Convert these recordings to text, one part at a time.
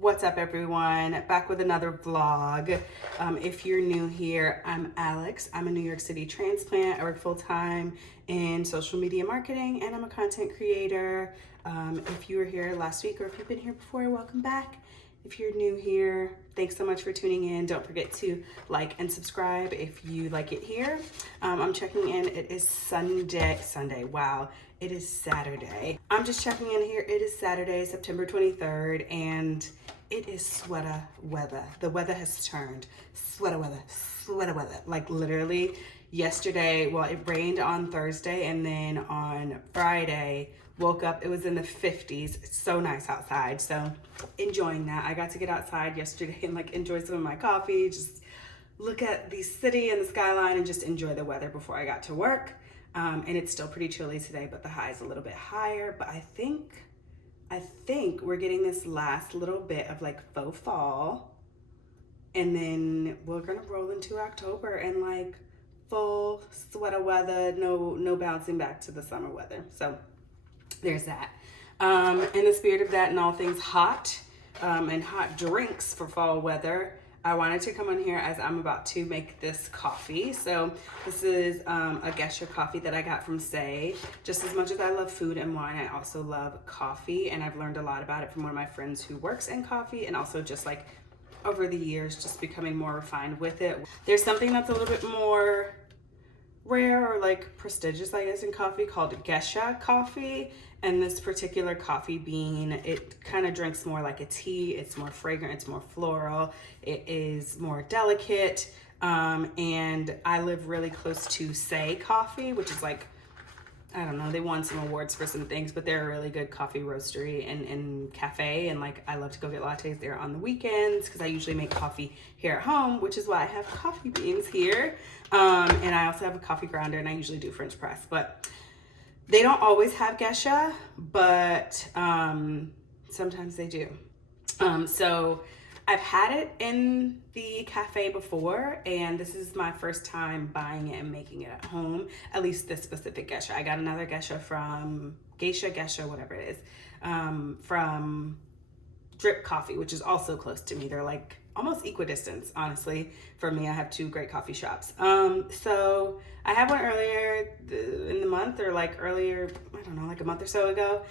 What's up, everyone? Back with another vlog. If you're new here, I'm Alex. I'm a New York City transplant. I work full-time in social media marketing and I'm a content creator. If you were here last week or if you've been here before, welcome back. If you're new here, thanks so much for tuning in. Don't forget to like and subscribe if you like it here. I'm checking in. It is Sunday. Wow. It is Saturday. I'm just checking in here. It is Saturday, September 23rd, and it is sweater weather. The weather has turned sweater weather. Like literally yesterday, well, it rained on Thursday, and then on Friday, woke up, it was in the 50s. It's so nice outside. So enjoying that. I got to get outside yesterday and like enjoy some of my coffee, just look at the city and the skyline and just enjoy the weather before I got to work. And it's still pretty chilly today, but the high is a little bit higher. But I think we're getting this last little bit of like faux fall, and then we're gonna roll into October and like full sweater weather, no bouncing back to the summer weather. So there's that. In the spirit of that and all things hot and hot drinks for fall weather, I wanted to come on here as I'm about to make this coffee. So this is a Gesha coffee that I got from Say. Just as much as I love food and wine, I also love coffee, and I've learned a lot about it from one of my friends who works in coffee, and also just like over the years just becoming more refined with it. There's something that's a little bit more rare or like prestigious, I guess, in coffee called Gesha coffee. And this particular coffee bean, it kind of drinks more like a tea. It's more fragrant, it's more floral, it is more delicate. And I live really close to Say Coffee, which is like, I don't know, they won some awards for some things, but they're a really good coffee roastery and cafe. And like, I love to go get lattes there on the weekends because I usually make coffee here at home, which is why I have coffee beans here. And I also have a coffee grinder, and I usually do French press, but they don't always have Gesha, but sometimes they do. So I've had it in the cafe before, and this is my first time buying it and making it at home, at least this specific Gesha. I got another Gesha from Gesha, whatever it is, from Drip Coffee, which is also close to me. They're like almost equidistant, honestly. For me, I have two great coffee shops. So I had one earlier in the month, or like earlier, I don't know, like a month or so ago,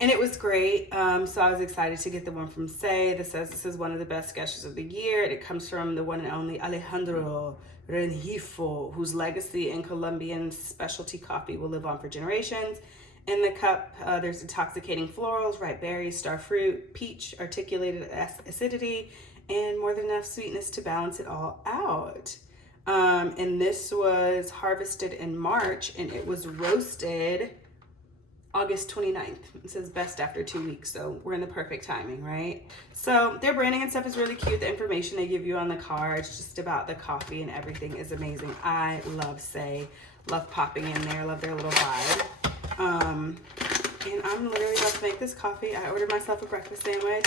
and it was great. So I was excited to get the one from Say. This says this is one of the best Geshas of the year. It comes from the one and only Alejandro Rengifo, whose legacy in Colombian specialty coffee will live on for generations. In the cup, there's intoxicating florals, ripe berries, star fruit, peach, articulated acidity, and more than enough sweetness to balance it all out. And this was harvested in March, and it was roasted August 29th. It says best after 2 weeks, so we're in the perfect timing, right? So their branding and stuff is really cute. The information they give you on the cards, just about the coffee and everything, is amazing. I love Say, love popping in there, love their little vibe. And I'm literally about to make this coffee. I ordered myself a breakfast sandwich.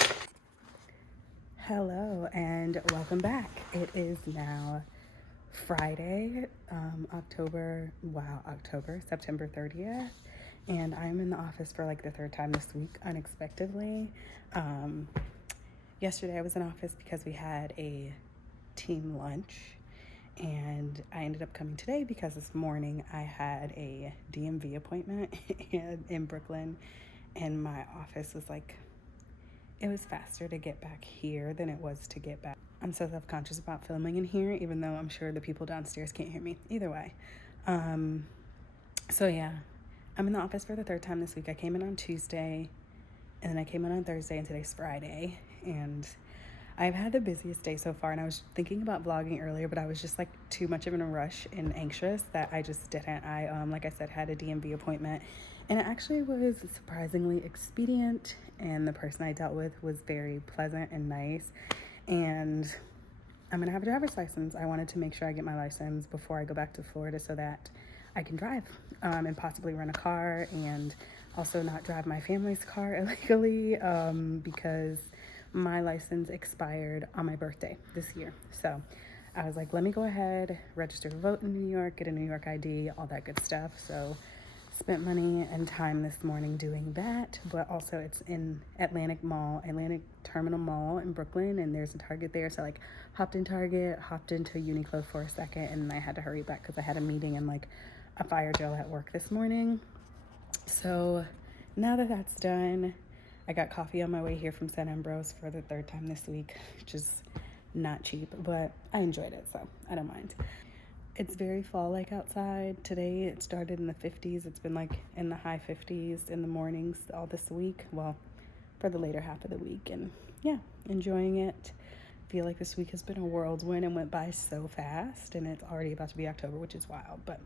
Hello and welcome back. It is now Friday, September 30th. And I'm in the office for like the third time this week, unexpectedly. Yesterday I was in office because we had a team lunch, and I ended up coming today because this morning I had a DMV appointment in Brooklyn, and my office was like, it was faster to get back here than it was to get back. I'm so self-conscious about filming in here, even though I'm sure the people downstairs can't hear me. Either way. So yeah, I'm in the office for the third time this week. I came in on Tuesday, and then I came in on Thursday, and today's Friday. And I've had the busiest day so far, and I was thinking about vlogging earlier, but I was just like too much of in a rush and anxious that I just didn't. I, like I said, had a DMV appointment, and it actually was surprisingly expedient, and the person I dealt with was very pleasant and nice, and I'm gonna have a driver's license. I wanted to make sure I get my license before I go back to Florida so that I can drive and possibly rent a car, and also not drive my family's car illegally because my license expired on my birthday this year. So I was like, let me go ahead, register to vote in New York, get a New York ID, all that good stuff. So spent money and time this morning doing that, but also it's in Atlantic Terminal Mall in Brooklyn, and there's a Target there. So like hopped in Target, hopped into Uniqlo for a second, and I had to hurry back because I had a meeting and like a fire drill at work this morning. So now that that's done, I got coffee on my way here from San Ambrose for the third time this week, which is not cheap, but I enjoyed it, so I don't mind. It's very fall-like outside. Today it started in the 50s. It's been like in the high 50s in the mornings all this week. Well, for the later half of the week. And yeah, enjoying it. Feel like this week has been a whirlwind and went by so fast. And it's already about to be October, which is wild. But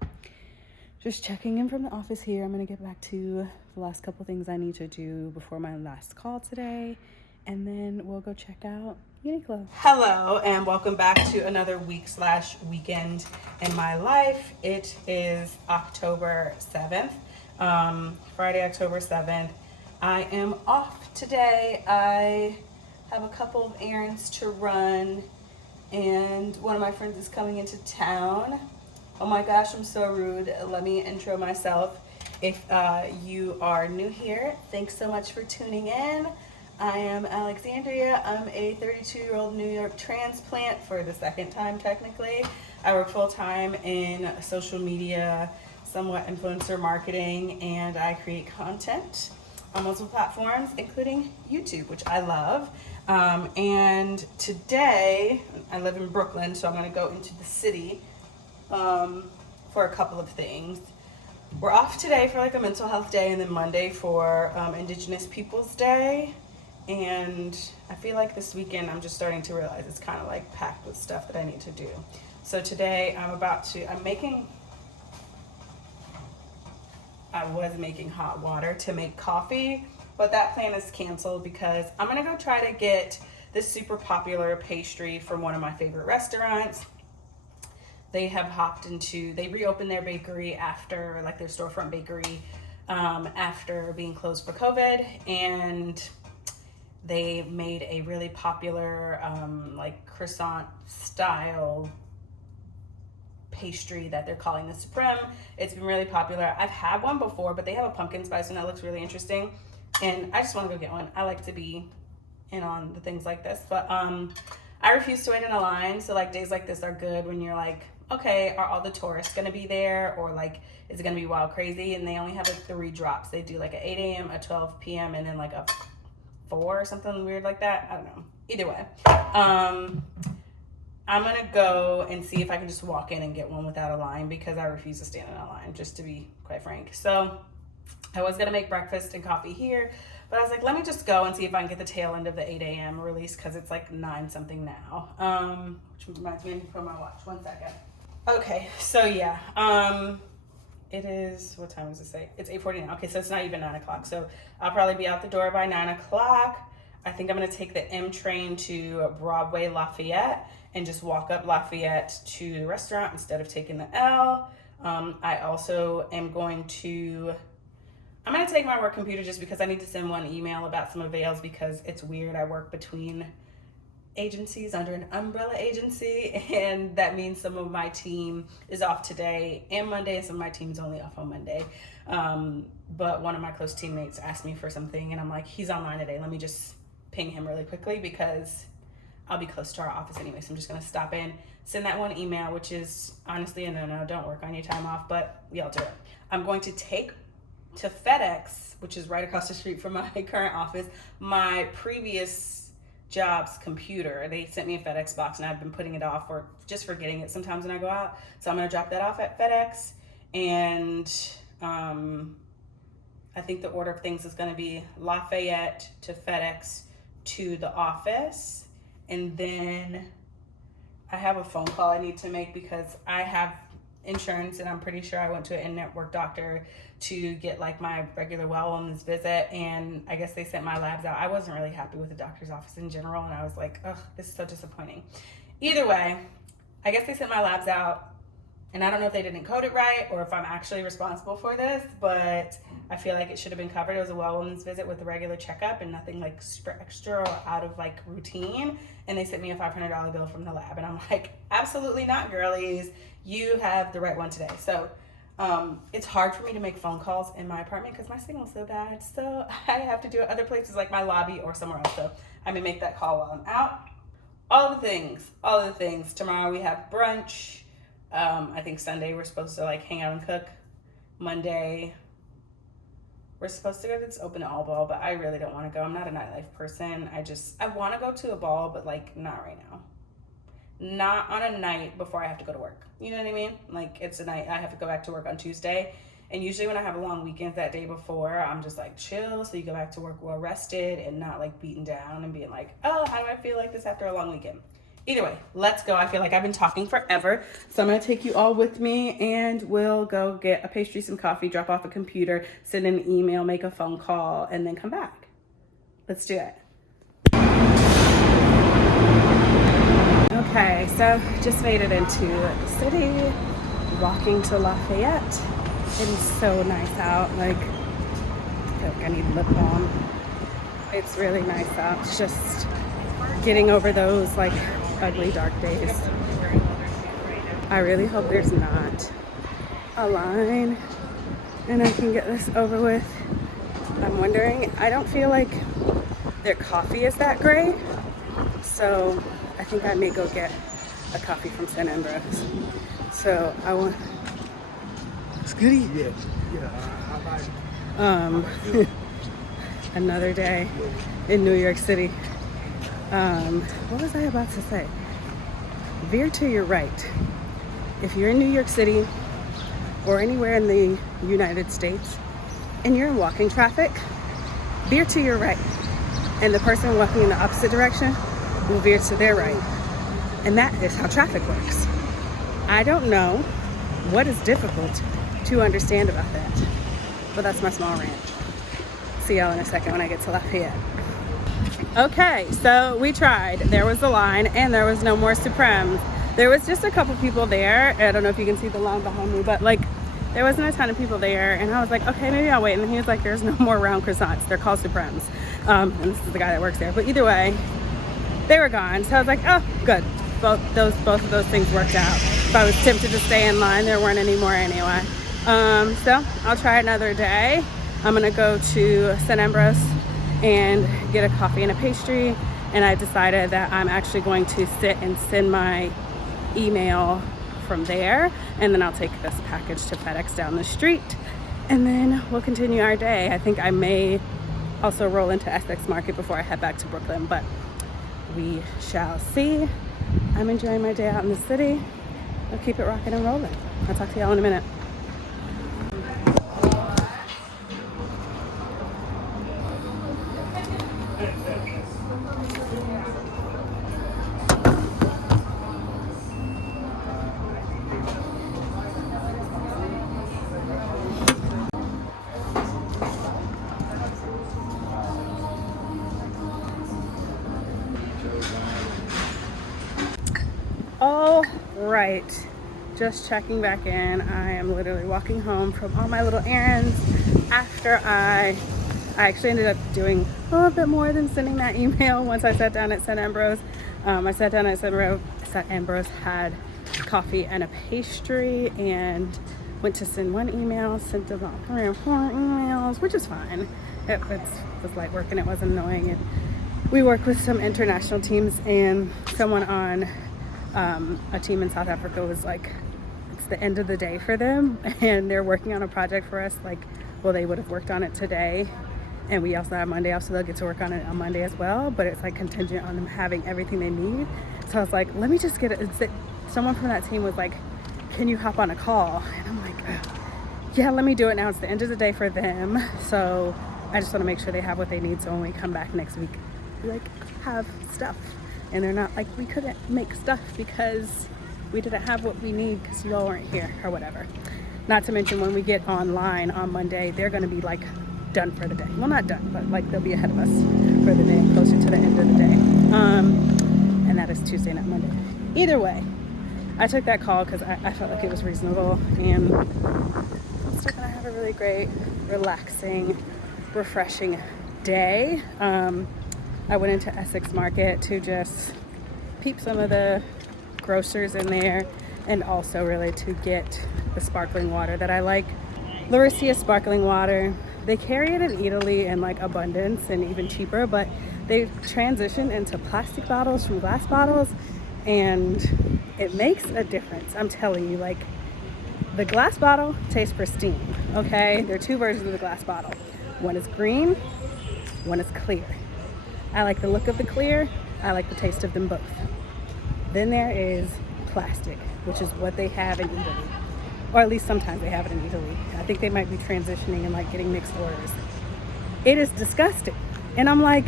just checking in from the office here. I'm going to get back to the last couple things I need to do before my last call today. And then we'll go check out Uniqlo. Hello, and welcome back to another week/weekend in my life. It is October 7th, Friday, October 7th. I am off today. I have a couple of errands to run, and one of my friends is coming into town. Oh my gosh, I'm so rude. Let me intro myself. If you are new here, thanks so much for tuning in. I am Alexandria. I'm a 32-year-old New York transplant for the second time, technically. I work full-time in social media, somewhat influencer marketing, and I create content on multiple platforms, including YouTube, which I love. And today, I live in Brooklyn, so I'm going to go into the city for a couple of things. We're off today for like a mental health day, and then Monday for Indigenous Peoples Day. And I feel like this weekend I'm just starting to realize it's kind of like packed with stuff that I need to do. So today I was making hot water to make coffee, but that plan is canceled because I'm gonna go try to get this super popular pastry from one of my favorite restaurants. They reopened their bakery after, like their storefront bakery, after being closed for COVID, and they made a really popular like croissant style pastry that they're calling the Supreme. It's been really popular. I've had one before, but they have a pumpkin spice and that looks really interesting. And I just want to go get one. I like to be in on the things like this, but I refuse to wait in a line. So like days like this are good when you're like, okay, are all the tourists gonna be there, or like is it gonna be wild crazy? And they only have like 3 drops. They do like a 8 a.m., a 12 p.m., and then like a 4 or something weird like that. I don't know. Either way, I'm gonna go and see if I can just walk in and get one without a line, because I refuse to stand in a line, just to be quite frank. So I was gonna make breakfast and coffee here, but I was like, let me just go and see if I can get the tail end of the 8 a.m. release, because it's like 9 something now. Which reminds me, I need to put on my watch. 1 second. Okay, so yeah, it is, what time does it say? It's 8:49. Okay, so it's not even 9 o'clock. So I'll probably be out the door by 9 o'clock. I think I'm gonna take the M train to Broadway Lafayette and just walk up Lafayette to the restaurant instead of taking the L. I also am I'm gonna take my work computer just because I need to send one email about some avails, because it's weird. I work between agencies under an umbrella agency, and that means some of my team is off today and Monday, and some of my team's only off on Monday. But one of my close teammates asked me for something, and I'm like, he's online today, let me just ping him really quickly, because I'll be close to our office anyway. So I'm just gonna stop in, send that one email, which is honestly a no, don't work on your time off, but y'all do it. I'm going to take to FedEx, which is right across the street from my current office, my previous job's computer. They sent me a FedEx box, and I've been putting it off or just forgetting it sometimes when I go out. So I'm gonna drop that off at FedEx, and I think the order of things is gonna be Lafayette to FedEx to the office, and then I have a phone call I need to make because I have insurance, and I'm pretty sure I went to an in-network doctor to get like my regular wellness visit, and I guess they sent my labs out. I wasn't really happy with the doctor's office in general, and I was like, ugh, this is so disappointing. Either way, I guess they sent my labs out, and I don't know if they didn't code it right or if I'm actually responsible for this, but I feel like it should have been covered. It was a wellness visit with a regular checkup and nothing like super extra or out of like routine, and they sent me a $500 bill from the lab, and I'm like, absolutely not, girlies. You have the right one today. So It's hard for me to make phone calls in my apartment because my signal's so bad. So I have to do it other places like my lobby or somewhere else. So I may make that call while I'm out. All the things. Tomorrow we have brunch. I think Sunday we're supposed to like hang out and cook. Monday we're supposed to go to this open to all ball, but I really don't want to go. I'm not a nightlife person. I want to go to a ball, but like not right now. Not on a night before I have to go to work. You know what I mean? Like it's a night I have to go back to work on Tuesday. And usually when I have a long weekend that day before, I'm just like chill. So you go back to work well rested and not like beaten down and being like, oh, how do I feel like this after a long weekend? Either way, let's go. I feel like I've been talking forever. So I'm going to take you all with me and we'll go get a pastry, some coffee, drop off a computer, send an email, make a phone call, and then come back. Let's do it. Okay, so just made it into the city, walking to Lafayette. It is so nice out. Like, I feel like I need lip balm. It's really nice out. It's just getting over those like ugly dark days. I really hope there's not a line and I can get this over with. I'm wondering, I don't feel like their coffee is that great, so I think I may go get a coffee from St. Ambrose. So I want Goody? Yeah. Another day in New York City. What was I about to say? Veer to your right. If you're in New York City or anywhere in the United States and you're in walking traffic, veer to your right. And the person walking in the opposite direction will veer to their right. And that is how traffic works. I don't know what is difficult to understand about that, but that's my small rant. See y'all in a second when I get to Lafayette. Okay, so we tried. There was a line and there was no more Supremes. There was just a couple people there. I don't know if you can see the line behind me, but like there wasn't a ton of people there. And I was like, okay, maybe I'll wait. And he was like, there's no more round croissants. They're called Supremes. And this is the guy that works there. But either way, they were gone. So I was like, oh, good. Both of those things worked out. If I was tempted to stay in line, there weren't any more anyway. So I'll try another day. I'm gonna go to St. Ambrose and get a coffee and a pastry. And I decided that I'm actually going to sit and send my email from there. And then I'll take this package to FedEx down the street. And then we'll continue our day. I think I may also roll into Essex Market before I head back to Brooklyn, but we shall see. I'm enjoying my day out in the city. I'll keep it rocking and rolling. I'll talk to y'all in a minute. All right, just checking back in. I am literally walking home from all my little errands after I actually ended up doing a little bit more than sending that email once I sat down at St. Ambrose. I sat down at St. Ambrose, had coffee and a pastry, and went to send one email, sent about 3 or 4 emails, which is fine. It was light work and it wasn't annoying. And we work with some international teams, and someone on a team in South Africa was like, it's the end of the day for them and they're working on a project for us. Like, well, they would have worked on it today and we also have Monday off, so they'll get to work on it on Monday as well, but it's like contingent on them having everything they need. So I was like, let me just get it. Someone from that team was like, can you hop on a call? And I'm like, yeah, let me do it now. It's the end of the day for them, so I just want to make sure they have what they need, so when we come back next week, we like have stuff. And they're not like, we couldn't make stuff because we didn't have what we need because y'all weren't here or whatever. Not to mention when we get online on Monday, they're going to be like done for the day. Well, not done, but like they'll be ahead of us for the day, closer to the end of the day. And that is Tuesday, not Monday. Either way, I took that call because I felt like it was reasonable, and I'm still going to have a really great, relaxing, refreshing day. I went into Essex Market to just peep some of the grocers in there, and also really to get the sparkling water that I like. Larissia sparkling water, they carry it in Italy in like abundance and even cheaper, but they transition into plastic bottles from glass bottles, and it makes a difference. I'm telling you, like, the glass bottle tastes pristine, okay? There are two versions of the glass bottle. One is green, one is clear. I like the look of the clear, I like the taste of them both. Then there is plastic, which is what they have in Italy. Or at least sometimes they have it in Italy. I think they might be transitioning and like getting mixed orders. It is disgusting. And I'm like,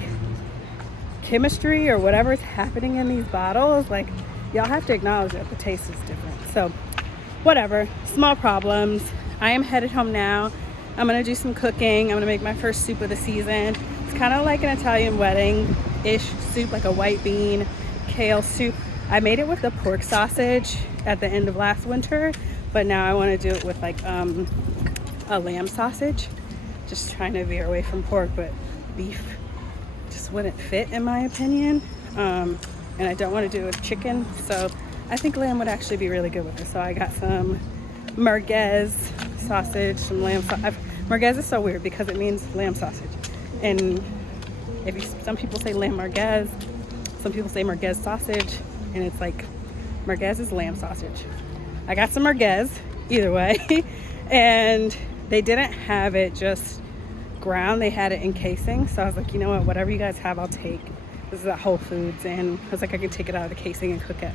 chemistry or whatever is happening in these bottles, like, y'all have to acknowledge that the taste is different. So whatever, small problems. I am headed home now. I'm gonna do some cooking. I'm gonna make my first soup of the season. It's kind of like an Italian wedding-ish soup, like a white bean kale soup. I made it with the pork sausage at the end of last winter, but now I want to do it with like a lamb sausage. Just trying to veer away from pork, but beef just wouldn't fit in my opinion. And I don't want to do it with chicken, so I think lamb would actually be really good with it. So I got some merguez sausage, some lamb sausage. Merguez is so weird because it means lamb sausage. And some people say lamb merguez, some people say merguez sausage, and it's like merguez is lamb sausage. I got some merguez either way, and they didn't have it just ground, they had it in casing. So I was like, you know what, whatever you guys have, I'll take. This is at Whole Foods, and I was like, I can take it out of the casing and cook it.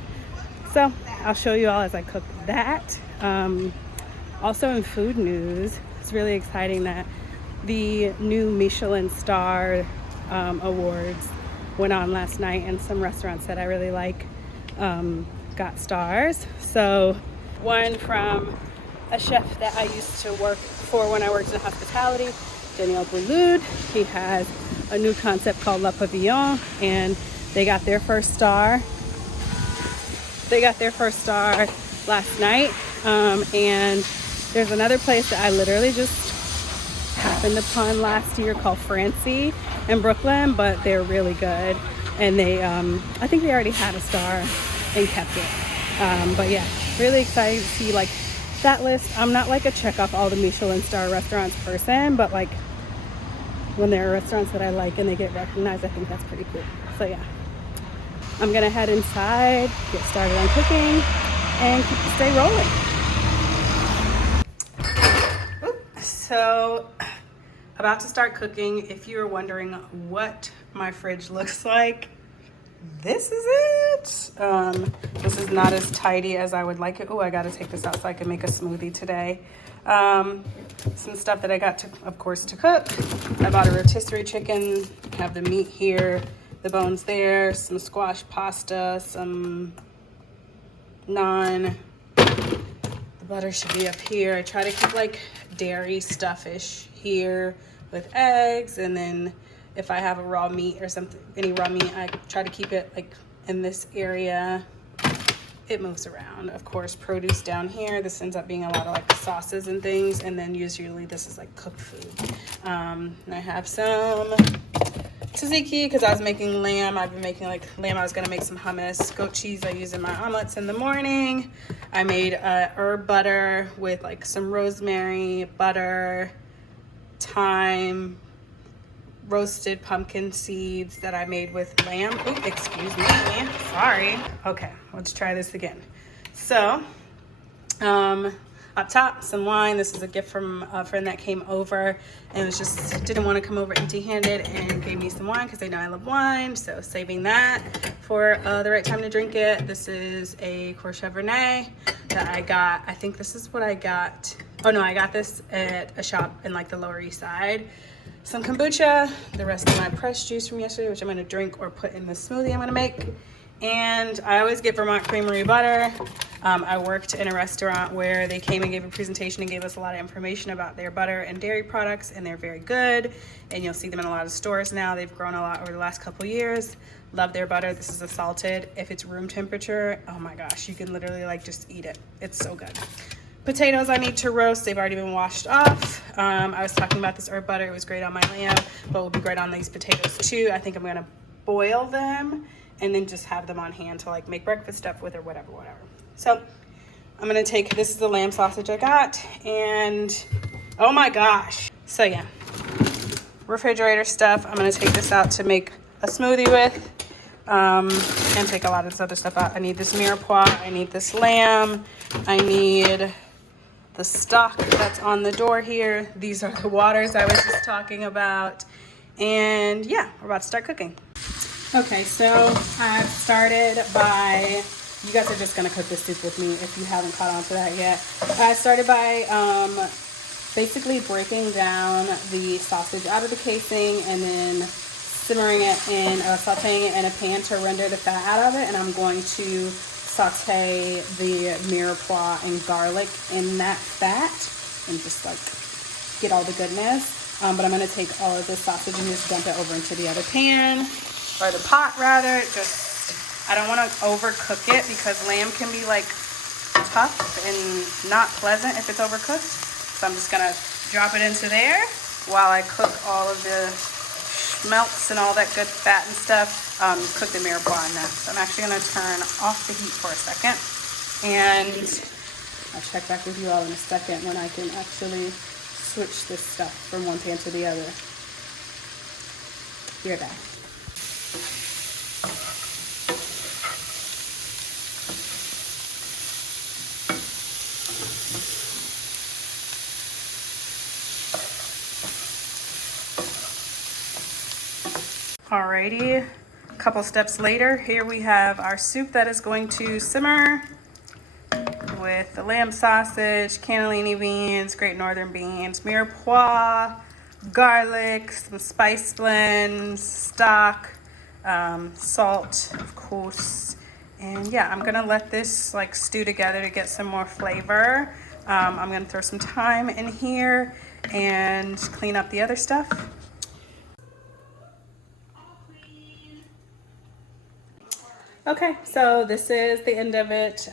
So I'll show you all as I cook that. Also in food news, it's really exciting that the new Michelin star awards went on last night, and some restaurants that I really like got stars. So one from a chef that I used to work for when I worked in hospitality, Daniel Boulud. He has a new concept called La Pavillon, and they got their first star. They got their first star last night. And there's another place that I literally just happened upon last year called Francie in Brooklyn, but they're really good. And they, I think they already had a star and kept it. But yeah, really excited to see like that list. I'm not like a check off all the Michelin star restaurants person, but like when there are restaurants that I like and they get recognized, I think that's pretty cool. So yeah, I'm gonna head inside, get started on cooking, and keep the stay rolling. So about to start cooking. If you're wondering what my fridge looks like, this is it. This is not as tidy as I would like it. Oh, I gotta take this out so I can make a smoothie today. Some stuff that I got to, of course, to cook. I bought a rotisserie chicken, have the meat here, the bones there, some squash pasta, some naan. The butter should be up here. I try to keep like dairy stuffish here with eggs, and then if I have a raw meat or something, any raw meat, I try to keep it like in this area. It moves around. Of course, produce down here. This ends up being a lot of like sauces and things, and then usually this is like cooked food. And I have some tzatziki because I was making lamb. I've been making like lamb. I was gonna make some hummus. Goat cheese I use in my omelets in the morning. I made a herb butter with like some rosemary, butter, thyme, roasted pumpkin seeds that I made with lamb. Oops, excuse me, sorry. Okay, let's try this again. So, up top, some wine. This is a gift from a friend that came over and was just didn't want to come over empty-handed and gave me some wine because they know I love wine. So saving that for the right time to drink it. This is a Courchevernay that I got. I think this is what I got. Oh no, I got this at a shop in like the Lower East Side. Some kombucha, the rest of my pressed juice from yesterday, which I'm gonna drink or put in the smoothie I'm gonna make. And I always get Vermont Creamery butter. I worked in a restaurant where they came and gave a presentation and gave us a lot of information about their butter and dairy products, and they're very good. And you'll see them in a lot of stores now. They've grown a lot over the last couple years. Love their butter. This is a salted. If it's room temperature, oh my gosh, you can literally like just eat it. It's so good. Potatoes I need to roast. They've already been washed off. I was talking about this herb butter. It was great on my lamb, but will be great on these potatoes too. I think I'm gonna boil them and then just have them on hand to like make breakfast stuff with or whatever. So I'm gonna take, this is the lamb sausage I got, and oh my gosh. So yeah, refrigerator stuff. I'm gonna take this out to make a smoothie with, and take a lot of this other stuff out. I need this mirepoix, I need this lamb, I need the stock that's on the door here. These are the waters I was just talking about. And yeah, we're about to start cooking. Okay, so I've started by, you guys are just gonna cook this soup with me if you haven't caught on to that yet. I started by basically breaking down the sausage out of the casing and then simmering it in, sauteing it in a pan to render the fat out of it. And I'm going to saute the mirepoix and garlic in that fat and just like get all the goodness. But I'm gonna take all of the sausage and just dump it over into the other pan, or the pot rather. Just, I don't wanna overcook it because lamb can be like tough and not pleasant if it's overcooked. So I'm just gonna drop it into there while I cook all of the schmelts and all that good fat and stuff. Cook the mirepoix in that. So I'm actually gonna turn off the heat for a second, and I'll check back with you all in a second when I can actually switch this stuff from one pan to the other. Be right back. Alrighty, a couple steps later, here we have our soup that is going to simmer with the lamb sausage, cannellini beans, great northern beans, mirepoix, garlic, some spice blends, stock, salt, of course. And yeah, I'm gonna let this like stew together to get some more flavor. I'm gonna throw some thyme in here and clean up the other stuff. Okay, so this is the end of it.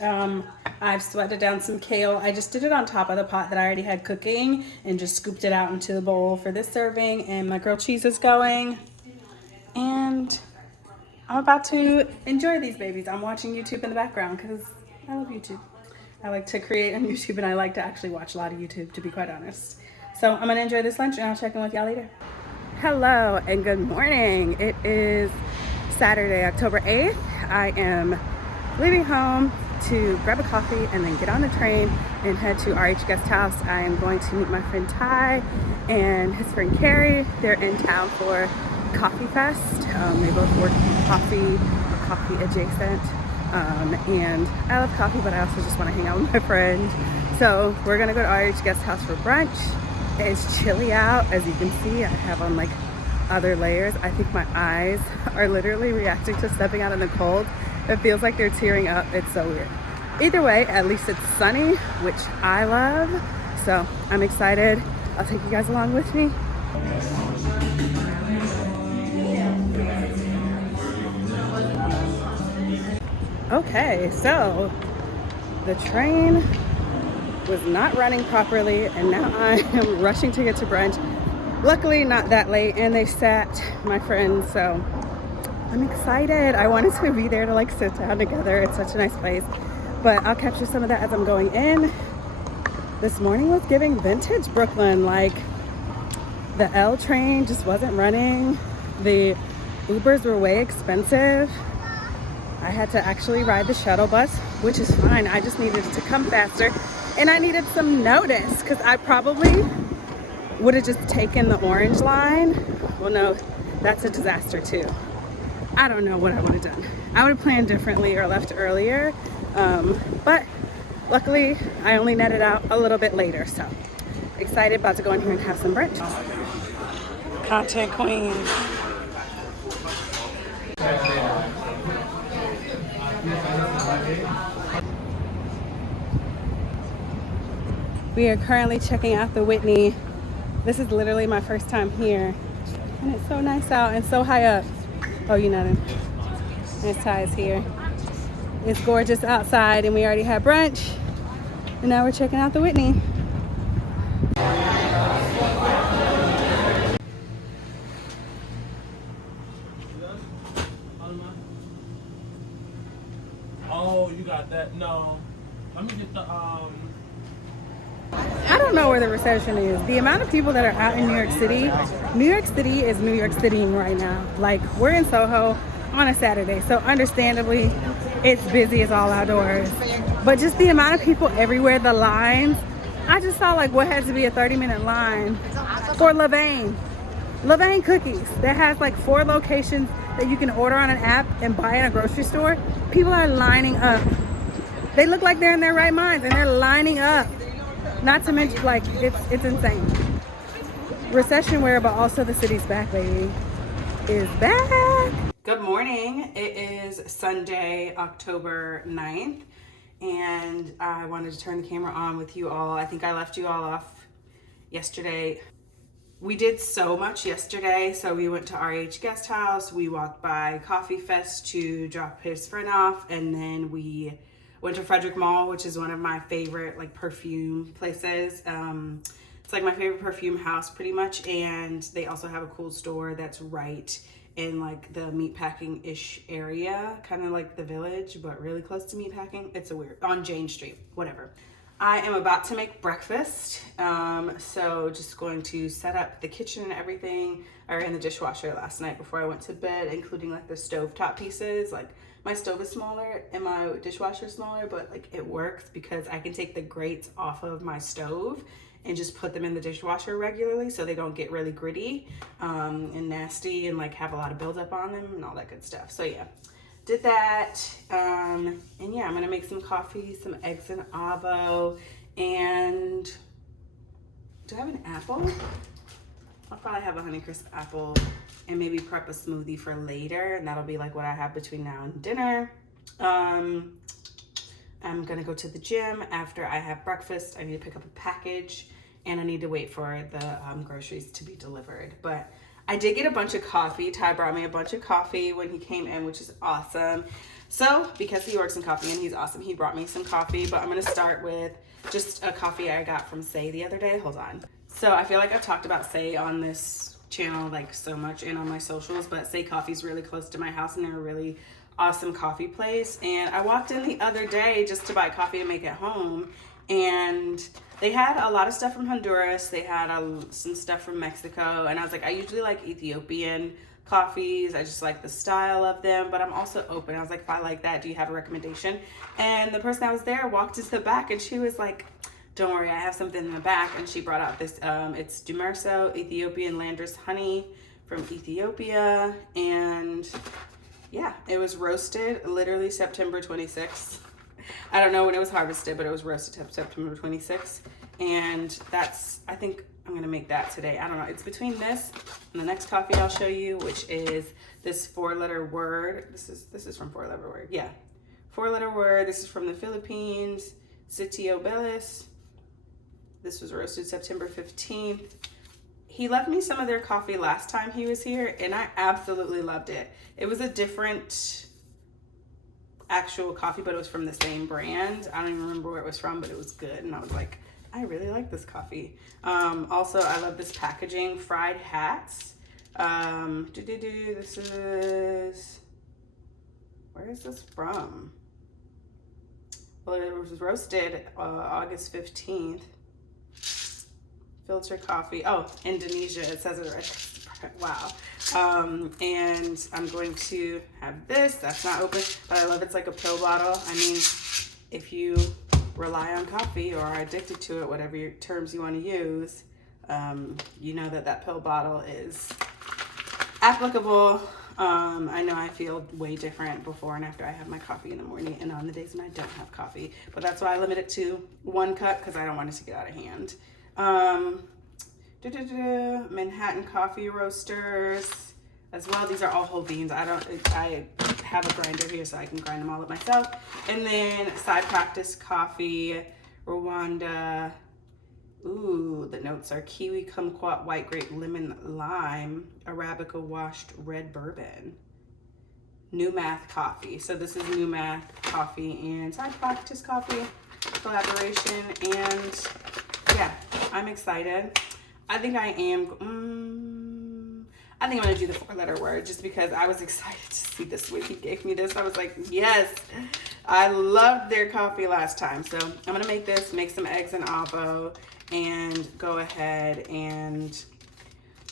I've sweated down some kale. I just did it on top of the pot that I already had cooking and just scooped it out into the bowl for this serving, and my grilled cheese is going. And I'm about to enjoy these babies. I'm watching YouTube in the background because I love YouTube. I like to create on YouTube, and I like to actually watch a lot of YouTube, to be quite honest. So I'm gonna enjoy this lunch and I'll check in with y'all later. Hello and good morning. It is Saturday, October 8th. I am leaving home to grab a coffee and then get on the train and head to RH Guest House. I am going to meet my friend Ty and his friend Carrie. They're in town for Coffee Fest. They both work in coffee or coffee adjacent. And I love coffee, but I also just want to hang out with my friend. So we're gonna go to RH Guest House for brunch. It's chilly out, as you can see. I have on like other layers. I think my eyes are literally reacting to stepping out in the cold. It feels like they're tearing up. It's so weird. Either way, at least it's sunny, which I love. So I'm excited. I'll take you guys along with me. Okay, so the train was not running properly and now I am rushing to get to brunch. Luckily not that late, and they sat my friends, so I'm excited. I wanted to be there to like sit down together. It's such a nice place, but I'll capture some of that as I'm going in. This morning was giving vintage Brooklyn. Like the L train just wasn't running. The Ubers were way expensive. I had to actually ride the shuttle bus, which is fine. I just needed it to come faster, and I needed some notice because I probably would have just taken the orange line. Well, no, that's a disaster too. I don't know what I would have done. I would have planned differently or left earlier, but luckily I only netted out a little bit later. So excited, about to go in here and have some brunch. Content queen. We are currently checking out the Whitney. This is literally my first time here, and it's so nice out and so high up. Oh, you know, Miss Ty is here. It's gorgeous outside, and we already had brunch, and now we're checking out the Whitney. Oh, you got that? No. Let me get the I don't know where the recession is. The amount of people that are out in New York City is New York City right now. Like, we're in Soho on a Saturday, so understandably, it's busy as all outdoors. But just the amount of people everywhere, the lines, I just saw like what had to be a 30-minute line for Levain cookies that has like 4 locations that you can order on an app and buy in a grocery store. People are lining up. They look like they're in their right minds and they're lining up. Not to mention, like, it's insane. Recession wear, but also the city's back, baby. Is back. Good morning. It is Sunday, October 9th, and I wanted to turn the camera on with you all. I think I left you all off yesterday. We did so much yesterday. So we went to RH Guest House. We walked by Coffee Fest to drop his friend off, and then we went to Frederick Mall, which is one of my favorite like perfume places. It's like my favorite perfume house pretty much. And they also have a cool store that's right in like the meatpacking-ish area, kind of like the Village, but really close to meatpacking. It's a weird, on Jane Street, whatever. I am about to make breakfast. So just going to set up the kitchen and everything. I ran the dishwasher last night before I went to bed, including like the stovetop pieces. Like, my stove is smaller and my dishwasher is smaller, but like it works because I can take the grates off of my stove and just put them in the dishwasher regularly so they don't get really gritty and nasty and like have a lot of buildup on them and all that good stuff. So yeah, did that. And yeah, I'm gonna make some coffee, some eggs and avo, and do I have an apple? I'll probably have a Honeycrisp apple and maybe prep a smoothie for later, and that'll be like what I have between now and dinner. I'm gonna go to the gym after I have breakfast. I need to pick up a package and I need to wait for the groceries to be delivered. But I did get a bunch of coffee. Ty brought me a bunch of coffee when he came in, which is awesome. So because he works in coffee and he's awesome, he brought me some coffee, but I'm gonna start with just a coffee I got from Say the other day. Hold on. So I feel like I've talked about Say on this channel like so much and on my socials, but Say Coffee's really close to my house and they're a really awesome coffee place. And I walked in the other day just to buy coffee to make at home, and they had a lot of stuff from Honduras. They had some stuff from Mexico, and I was like, I usually like Ethiopian coffees. I just like the style of them, but I'm also open. I was like, if I like that, do you have a recommendation? And the person that was there walked into the back and she was like, don't worry, I have something in the back. And she brought out this, it's Dumerso Ethiopian Landris honey from Ethiopia. And yeah, it was roasted literally September 26th. I don't know when it was harvested, but it was roasted September 26th. And that's, I think I'm gonna make that today. I don't know, it's between this and the next coffee I'll show you, which is this 4-letter word. This is from 4-letter word, yeah. 4-letter word, this is from the Philippines, Sitio Belis. This was roasted September 15th. He left me some of their coffee last time he was here, and I absolutely loved it. It was a different actual coffee, but it was from the same brand. I don't even remember where it was from, but it was good. And I was like, I really like this coffee. Also, I love this packaging, Fried Hats. This is, where is this from? Well, it was roasted August 15th. Filter coffee. Oh, Indonesia. It says it right. Wow. And I'm going to have this. That's not open, but I love it's like a pill bottle. I mean, if you rely on coffee or are addicted to it, whatever your terms you want to use, you know that pill bottle is applicable. I know I feel way different before and after I have my coffee in the morning and on the days when I don't have coffee, but that's why I limit it to 1 cup because I don't want it to get out of hand. Manhattan coffee roasters as well. These are all whole beans. I have a grinder here so I can grind them all up myself. And then Side Practice coffee, Rwanda. Ooh, the notes are kiwi, kumquat, white grape, lemon, lime, Arabica washed red bourbon. New Math coffee. So this is New Math coffee and Side Practice coffee collaboration, and yeah, I'm excited. I think I am, I think I'm gonna do the 4-letter word just because I was excited to see this when he gave me this. I was like, yes, I loved their coffee last time. So I'm gonna make this, make some eggs and avo, and go ahead and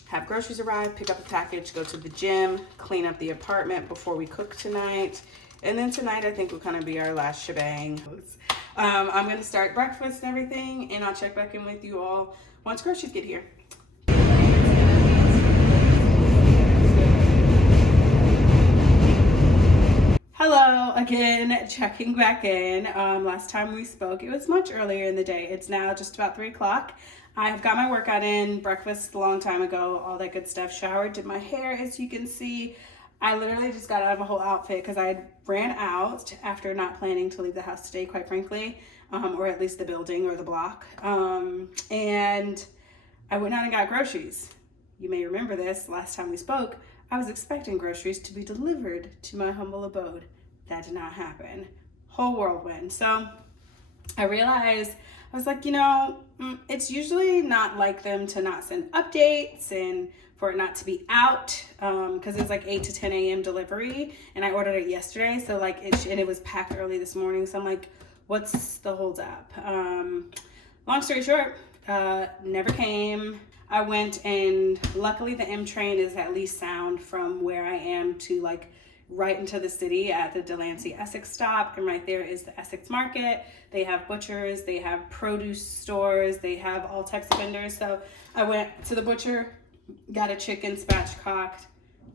have groceries arrive, pick up a package, go to the gym, clean up the apartment before we cook tonight. And then tonight I think will kind of be our last shebang. I'm gonna start breakfast and everything, and I'll check back in with you all once groceries get here. Hello again, checking back in. Last time we spoke, it was much earlier in the day. It's now just about 3 o'clock. I've got my workout in, breakfast a long time ago, all that good stuff, showered, did my hair, as you can see. I literally just got out of a whole outfit because I ran out after not planning to leave the house today, quite frankly, or at least the building or the block. And I went out and got groceries. You may remember this, last time we spoke, I was expecting groceries to be delivered to my humble abode. That did not happen. Whole whirlwind. So I realized, I was like, you know, it's usually not like them to not send updates and for it not to be out, because it's like 8 to 10 a.m. delivery, and I ordered it yesterday, so like and it was packed early this morning, so I'm like, what's the hold up? Long story short, never came. I went, and luckily the M train is at least sound from where I am to like right into the city at the Delancey Essex stop, and right there is the Essex Market. They have butchers, they have produce stores, they have all types of vendors. So I went to the butcher, got a chicken spatchcocked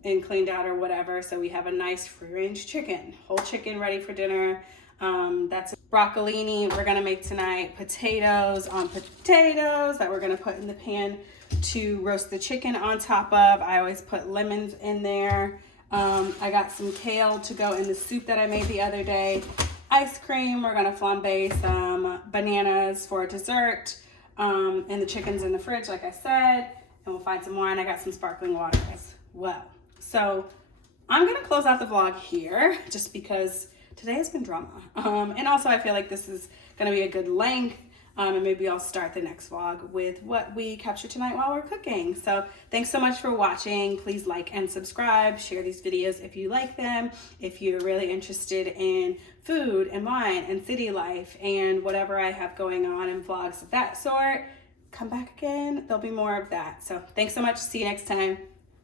and cleaned out or whatever. So we have a nice free-range chicken, whole chicken ready for dinner. That's broccolini we're gonna make tonight, potatoes on potatoes that we're gonna put in the pan to roast the chicken on top of. I always put lemons in there. I got some kale to go in the soup that I made the other day. Ice cream, we're gonna flambe some bananas for dessert. And the chicken's in the fridge, like I said, and we'll find some wine. I got some sparkling water as well. So I'm gonna close out the vlog here just because today has been drama. And also I feel like this is gonna be a good length. And maybe I'll start the next vlog with what we captured tonight while we're cooking. So thanks so much for watching. Please like and subscribe, share these videos if you like them. If you're really interested in food and wine and city life and whatever I have going on in vlogs of that sort, come back again. There'll be more of that. So thanks so much. See you next time.